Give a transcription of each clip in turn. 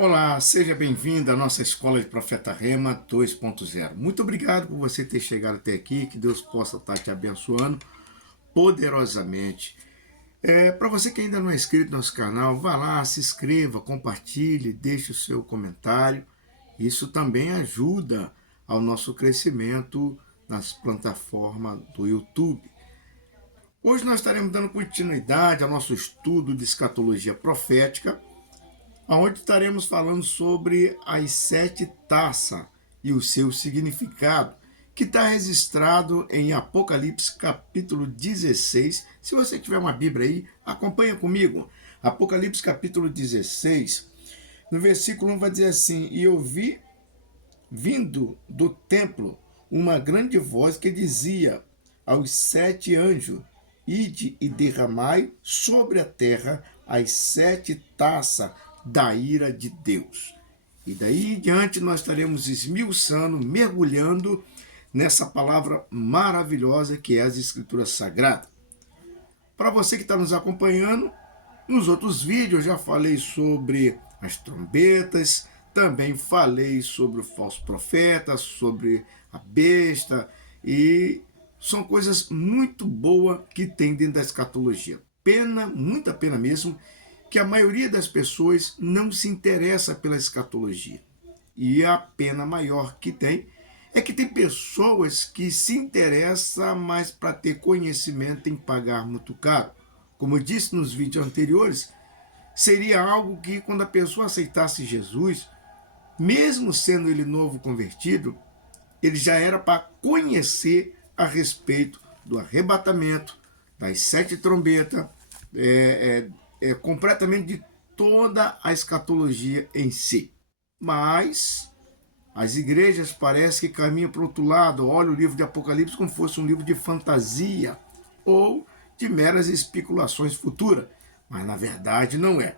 Olá, seja bem-vindo à nossa Escola de Profeta Rema 2.0. Muito obrigado por você ter chegado até aqui, que Deus possa estar te abençoando poderosamente. Para você que ainda não é inscrito no nosso canal, vá lá, se inscreva, compartilhe, deixe o seu comentário. Isso também ajuda ao nosso crescimento nas plataformas do YouTube. Hoje nós estaremos dando continuidade ao nosso estudo de escatologia profética, onde estaremos falando sobre as 7 taças e o seu significado, que está registrado em Apocalipse capítulo 16. Se você tiver uma Bíblia aí, acompanha comigo. Apocalipse capítulo 16, no versículo 1 vai dizer assim: E eu vi, vindo do templo, uma grande voz que dizia aos 7 anjos: Ide e derramai sobre a terra as 7 taças da ira de Deus. E daí em diante nós estaremos esmiuçando, mergulhando nessa palavra maravilhosa que é as Escrituras Sagradas. Para você que está nos acompanhando, nos outros vídeos eu já falei sobre as trombetas, também falei sobre o falso profeta, sobre a besta, e são coisas muito boas que tem dentro da escatologia. Pena, muita pena mesmo, que a maioria das pessoas não se interessa pela escatologia. E a pena maior que tem é que tem pessoas que se interessam, mas para ter conhecimento tem que pagar muito caro. Como eu disse nos vídeos anteriores, seria algo que quando a pessoa aceitasse Jesus, mesmo sendo ele novo convertido, ele já era para conhecer a respeito do arrebatamento, das 7 trombetas, completamente de toda a escatologia em si. Mas as igrejas parecem que caminham para o outro lado, olham o livro de Apocalipse como se fosse um livro de fantasia ou de meras especulações futuras, mas na verdade não é.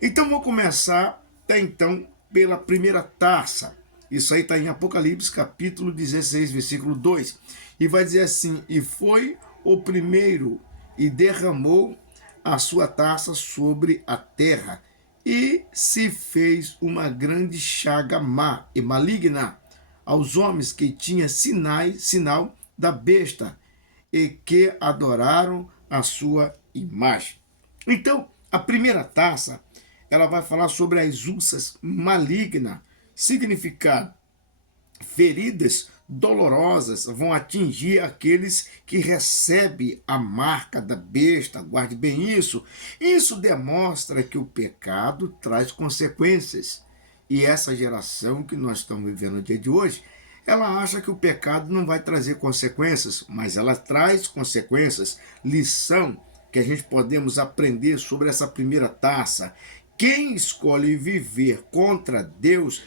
Então vou começar até então pela primeira taça. Isso aí está em Apocalipse capítulo 16, versículo 2. E vai dizer assim: E foi o primeiro e derramou a sua taça sobre a terra, e se fez uma grande chaga má e maligna aos homens que tinham sinal da besta e que adoraram a sua imagem. Então, a primeira taça, ela vai falar sobre as úlceras malignas, significado: feridas dolorosas vão atingir aqueles que recebem a marca da besta. Guarde bem isso. Isso demonstra que o pecado traz consequências. E essa geração que nós estamos vivendo no dia de hoje, ela acha que o pecado não vai trazer consequências, mas ela traz consequências. Lição que a gente podemos aprender sobre essa primeira taça: quem escolhe viver contra Deus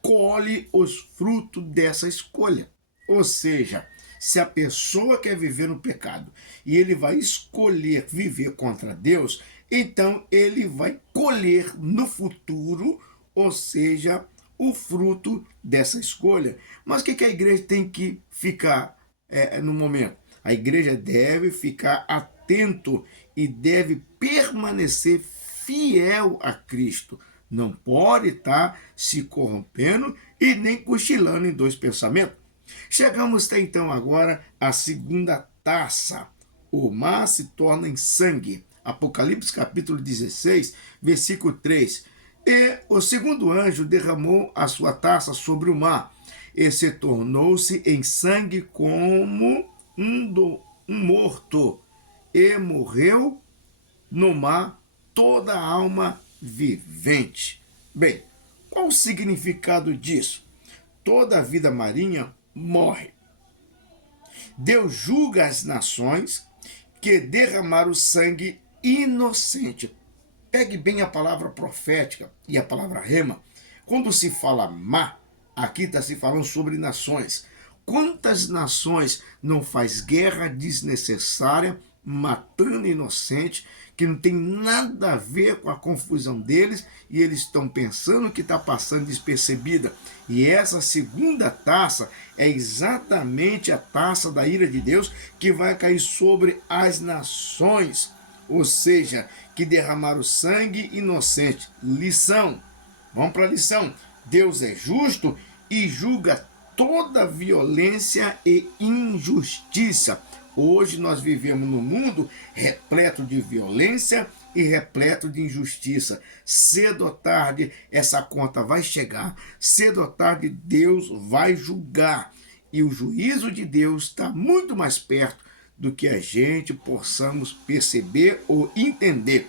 colhe os frutos dessa escolha. Ou seja, se a pessoa quer viver no pecado e ele vai escolher viver contra Deus, então ele vai colher no futuro, ou seja, o fruto dessa escolha. Mas o que a igreja tem que ficar no momento? A igreja deve ficar atento e deve permanecer fiel a Cristo. Não pode estar se corrompendo e nem cochilando em 2 pensamentos. Chegamos até então agora à segunda taça. O mar se torna em sangue. Apocalipse capítulo 16, versículo 3. E o segundo anjo derramou a sua taça sobre o mar, e se tornou-se em sangue como um morto. E morreu no mar toda a alma vivente. Bem, qual o significado disso? Toda a vida marinha morre. Deus julga as nações que derramaram sangue inocente. Pegue bem a palavra profética e a palavra rema. Quando se fala má, aqui está se falando sobre nações. Quantas nações não faz guerra desnecessária, matando inocente, que não tem nada a ver com a confusão deles, e eles estão pensando que está passando despercebida. E essa segunda taça é exatamente a taça da ira de Deus, que vai cair sobre as nações, ou seja, que derramaram sangue inocente. Lição: Vamos para a lição. Deus é justo e julga toda violência e injustiça. Hoje nós vivemos num mundo repleto de violência e repleto de injustiça. Cedo ou tarde essa conta vai chegar. Cedo ou tarde Deus vai julgar. E o juízo de Deus está muito mais perto do que a gente possamos perceber ou entender.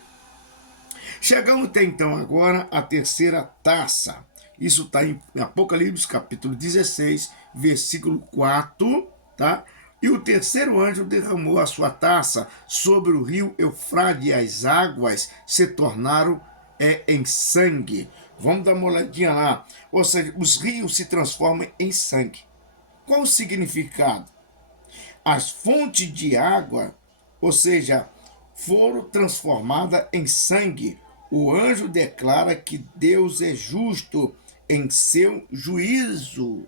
Chegamos até então agora à terceira taça. Isso está em Apocalipse capítulo 16, versículo 4, tá? E o terceiro anjo derramou a sua taça sobre o rio Eufrate e as águas se tornaram em sangue. Vamos dar uma olhadinha lá. Ou seja, os rios se transformam em sangue. Qual o significado? As fontes de água, ou seja, foram transformadas em sangue. O anjo declara que Deus é justo em seu juízo.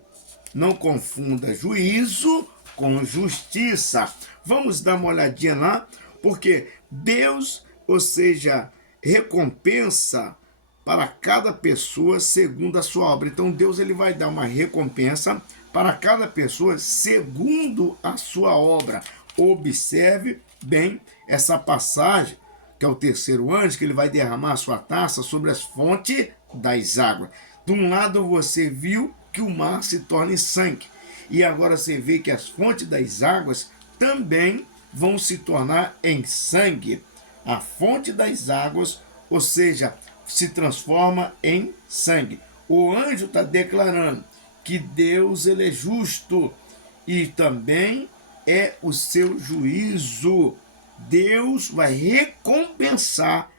Não confunda juízo com justiça. Vamos dar uma olhadinha lá, porque Deus, ou seja, recompensa para cada pessoa segundo a sua obra. Então Deus ele vai dar uma recompensa para cada pessoa segundo a sua obra. Observe bem essa passagem, que é o terceiro anjo, que ele vai derramar a sua taça sobre as fontes das águas. De um lado você viu que o mar se torna em sangue, e agora você vê que as fontes das águas também vão se tornar em sangue. A fonte das águas, ou seja, se transforma em sangue. O anjo está declarando que Deus ele é justo e também é o seu juízo. Deus vai recompensar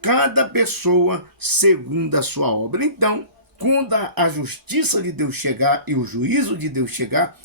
cada pessoa segundo a sua obra. Então, quando a justiça de Deus chegar e o juízo de Deus chegar,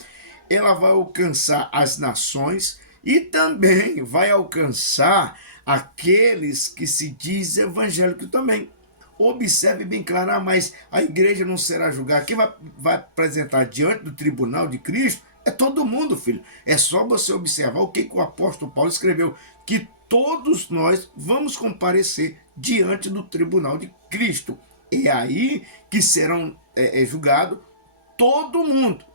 ela vai alcançar as nações e também vai alcançar aqueles que se dizem evangélicos também. Observe bem claro, mas a igreja não será julgada. Quem vai apresentar diante do tribunal de Cristo é todo mundo, filho. É só você observar o que o apóstolo Paulo escreveu, que todos nós vamos comparecer diante do tribunal de Cristo. É aí que serão julgados todo mundo.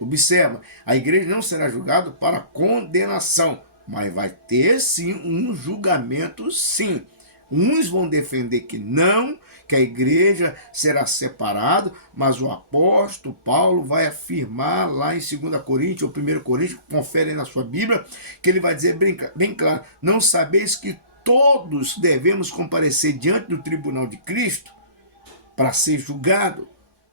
Observa, a igreja não será julgada para condenação, mas vai ter sim um julgamento, sim. Uns vão defender que não, que a igreja será separada, mas o apóstolo Paulo vai afirmar lá em 2 Coríntios ou 1 Coríntios, confere aí na sua Bíblia, que ele vai dizer bem claro, não sabeis que todos devemos comparecer diante do tribunal de Cristo para ser julgado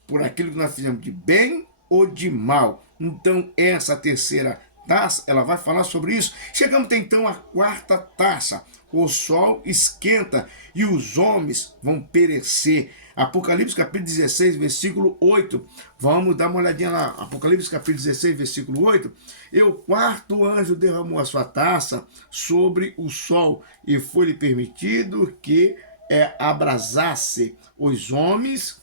por aquilo que nós fizemos de bem ou de mal. Então essa terceira taça, ela vai falar sobre isso. Chegamos até então à quarta taça. O sol esquenta e os homens vão perecer. Apocalipse capítulo 16, versículo 8. Vamos dar uma olhadinha lá. Apocalipse capítulo 16, versículo 8. E o quarto anjo derramou a sua taça sobre o sol, e foi-lhe permitido que abrasasse os homens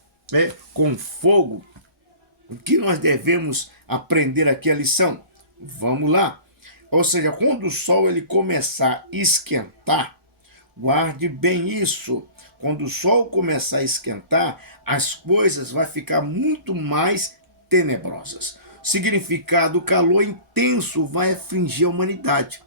com fogo. O que nós devemos aprender aqui a lição? Vamos lá. Ou seja, quando o sol ele começar a esquentar, guarde bem isso. Quando o sol começar a esquentar, as coisas vão ficar muito mais tenebrosas. Significado, o calor intenso vai afligir a humanidade.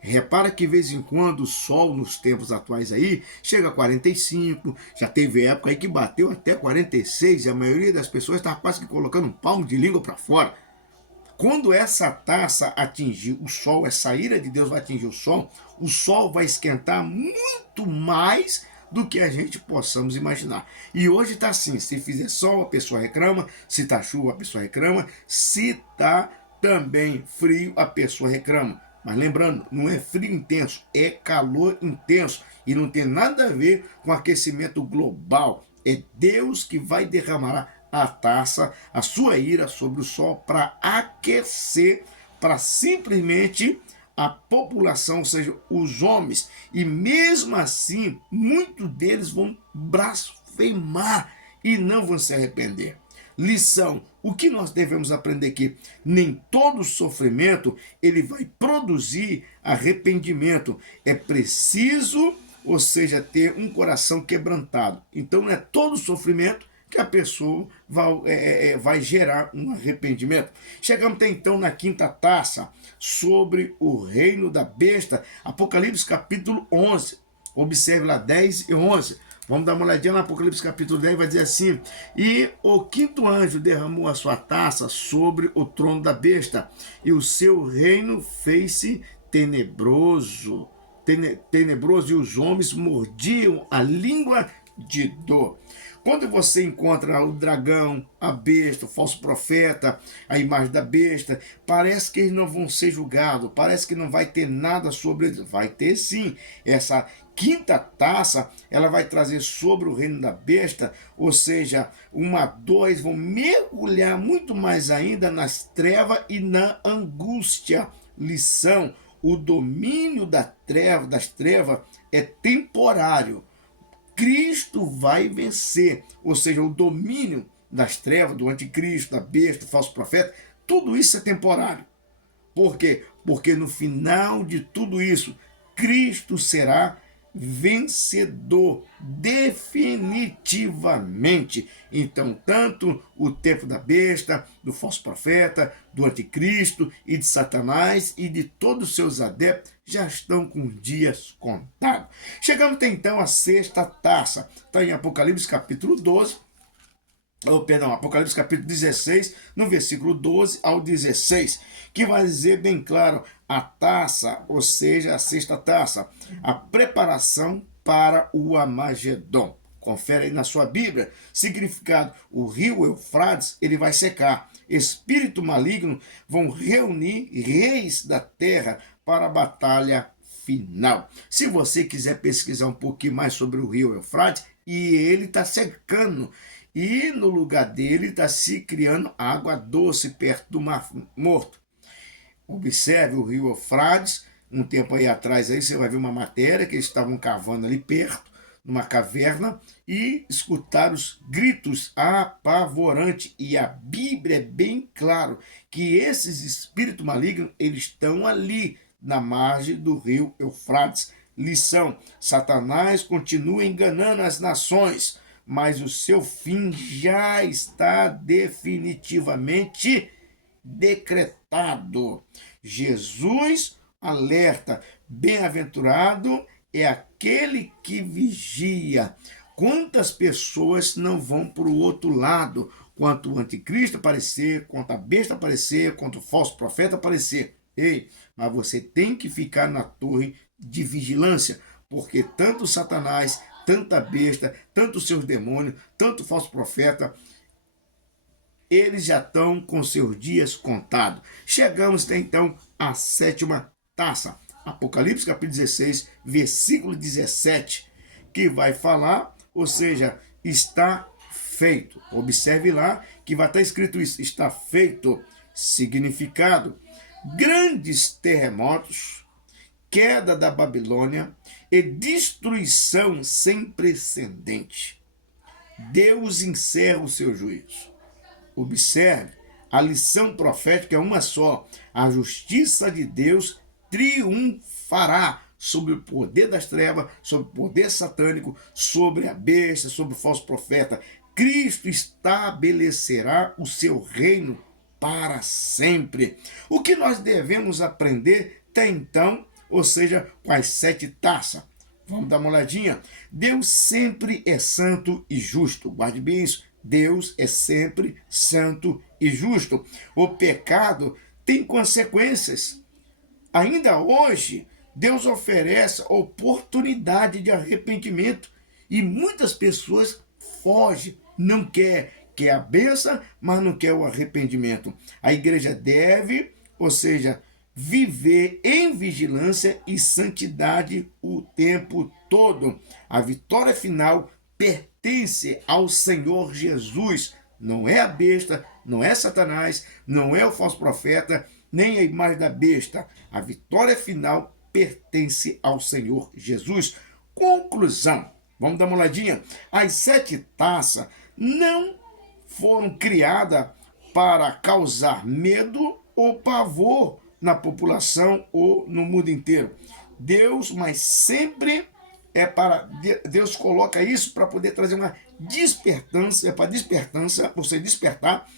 Repara que de vez em quando o sol nos tempos atuais aí chega a 45, já teve época aí que bateu até 46 e a maioria das pessoas está quase que colocando um palmo de língua para fora. Quando essa taça atingir o sol, essa ira de Deus vai atingir o sol vai esquentar muito mais do que a gente possamos imaginar. E hoje está assim, se fizer sol a pessoa reclama, se está chuva a pessoa reclama, se está também frio a pessoa reclama. Mas lembrando, não é frio intenso, é calor intenso. E não tem nada a ver com aquecimento global. É Deus que vai derramar a taça, a sua ira sobre o sol para aquecer, para simplesmente a população, ou seja, os homens. E mesmo assim, muitos deles vão blasfemar e não vão se arrepender. Lição, o que nós devemos aprender aqui? Nem todo sofrimento ele vai produzir arrependimento. É preciso ou seja, ter um coração quebrantado. Então não é todo sofrimento que a pessoa vai gerar um arrependimento. Chegamos até então na quinta taça, sobre o reino da besta, Apocalipse capítulo 11. Observe lá 10 e 11. Vamos dar uma olhadinha no Apocalipse capítulo 10, vai dizer assim: e o quinto anjo derramou a sua taça sobre o trono da besta, e o seu reino fez-se tenebroso, tenebroso, e os homens mordiam a língua de dor. Quando você encontra o dragão, a besta, o falso profeta, a imagem da besta, parece que eles não vão ser julgados, parece que não vai ter nada sobre eles. Vai ter sim. Essa quinta taça, ela vai trazer sobre o reino da besta, ou seja, dois vão mergulhar muito mais ainda nas trevas e na angústia. Lição: o domínio das trevas é temporário. Cristo vai vencer, ou seja, o domínio das trevas, do anticristo, da besta, do falso profeta, tudo isso é temporário. Por quê? Porque no final de tudo isso, Cristo será vencedor definitivamente. Então, tanto o tempo da besta, do falso profeta, do anticristo e de Satanás e de todos os seus adeptos já estão com dias contados. Chegamos até então à sexta taça. Está em Apocalipse capítulo 12. Apocalipse capítulo 16, no versículo 12 ao 16, que vai dizer bem claro a taça, ou seja, a sexta taça, a preparação para o Armagedon. Confere aí na sua Bíblia, significado: o rio Eufrates, ele vai secar, espírito maligno vão reunir reis da terra para a batalha final. Se você quiser pesquisar um pouquinho mais sobre o rio Eufrates, e ele está secando, e no lugar dele está se criando água doce perto do Mar Morto. Observe o rio Eufrates. Um tempo aí atrás aí você vai ver uma matéria que eles estavam cavando ali perto, numa caverna, e escutaram os gritos apavorantes. E a Bíblia é bem claro que esses espíritos malignos, eles estão ali na margem do rio Eufrates. Lição: Satanás continua enganando as nações, mas o seu fim já está definitivamente decretado. Jesus alerta: bem-aventurado é aquele que vigia. Quantas pessoas não vão para o outro lado, quanto o anticristo aparecer, quanto a besta aparecer, quanto o falso profeta aparecer? Ei, mas você tem que ficar na torre de vigilância, porque tanto Satanás, tanta besta, tanto os seus demônios, tanto o falso profeta, eles já estão com seus dias contados. Chegamos até então à sétima taça, Apocalipse capítulo 16, versículo 17, que vai falar, ou seja, está feito. Observe lá que vai estar escrito isso: está feito. Significado: grandes terremotos, queda da Babilônia e destruição sem precedente. Deus encerra o seu juízo. Observe, a lição profética é uma só: a justiça de Deus triunfará sobre o poder das trevas, sobre o poder satânico, sobre a besta, sobre o falso profeta. Cristo estabelecerá o seu reino para sempre. O que nós devemos aprender até então, ou seja, com as 7 taças? Vamos dar uma olhadinha. Deus sempre é santo e justo. Guarde bem isso. Deus é sempre santo e justo. O pecado tem consequências. Ainda hoje, Deus oferece oportunidade de arrependimento e muitas pessoas fogem, não quer a bênção, mas não quer o arrependimento. A igreja deve, ou seja, viver em vigilância e santidade o tempo todo. A vitória final pertence ao Senhor Jesus. Não é a besta, não é Satanás, não é o falso profeta, nem a imagem da besta. A vitória final pertence ao Senhor Jesus. Conclusão. Vamos dar uma olhadinha. As 7 taças não foram criadas para causar medo ou pavor na população ou no mundo inteiro. Deus, mas sempre Deus coloca isso para poder trazer uma despertância, para despertância, você despertar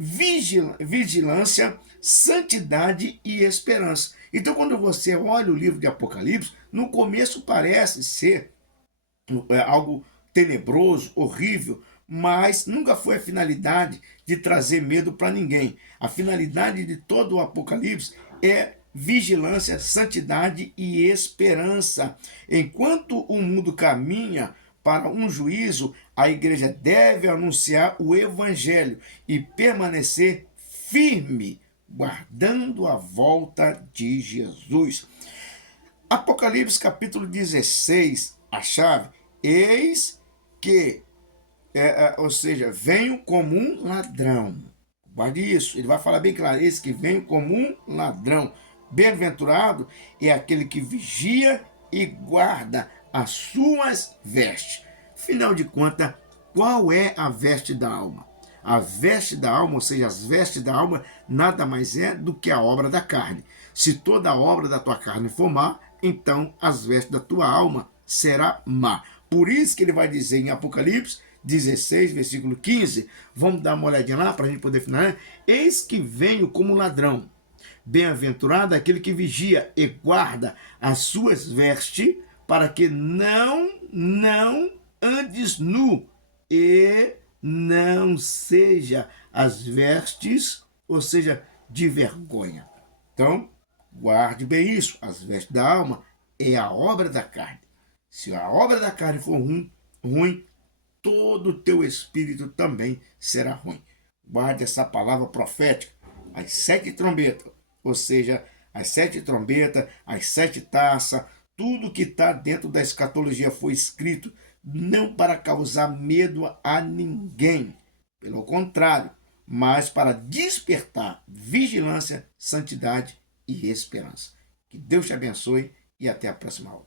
vigilância, santidade e esperança. Então, quando você olha o livro de Apocalipse, no começo parece ser algo tenebroso, horrível, mas nunca foi a finalidade de trazer medo para ninguém. A finalidade de todo o Apocalipse é vigilância, santidade e esperança. Enquanto o mundo caminha para um juízo, a igreja deve anunciar o evangelho e permanecer firme, guardando a volta de Jesus. Apocalipse capítulo 16, a chave, eis que, ou seja, venho como um ladrão. Guarde isso, ele vai falar bem claro, eis que venho como um ladrão. Bem-aventurado é aquele que vigia e guarda as suas vestes. Afinal de contas, qual é a veste da alma? A veste da alma, ou seja, as vestes da alma, nada mais é do que a obra da carne. Se toda a obra da tua carne for má, então as vestes da tua alma será má. Por isso que ele vai dizer em Apocalipse 16, versículo 15, vamos dar uma olhadinha lá para a gente poder finalizar. Eis que venho como ladrão. Bem-aventurado aquele que vigia e guarda as suas vestes, para que não andes nu e não seja as vestes, ou seja, de vergonha. Então, guarde bem isso. As vestes da alma é a obra da carne. Se a obra da carne for ruim, todo o teu espírito também será ruim. Guarde essa palavra profética. As 7 trombetas, ou seja, as 7 trombetas, as 7 taças, tudo que está dentro da escatologia foi escrito não para causar medo a ninguém, pelo contrário, mas para despertar vigilância, santidade e esperança. Que Deus te abençoe e até a próxima aula.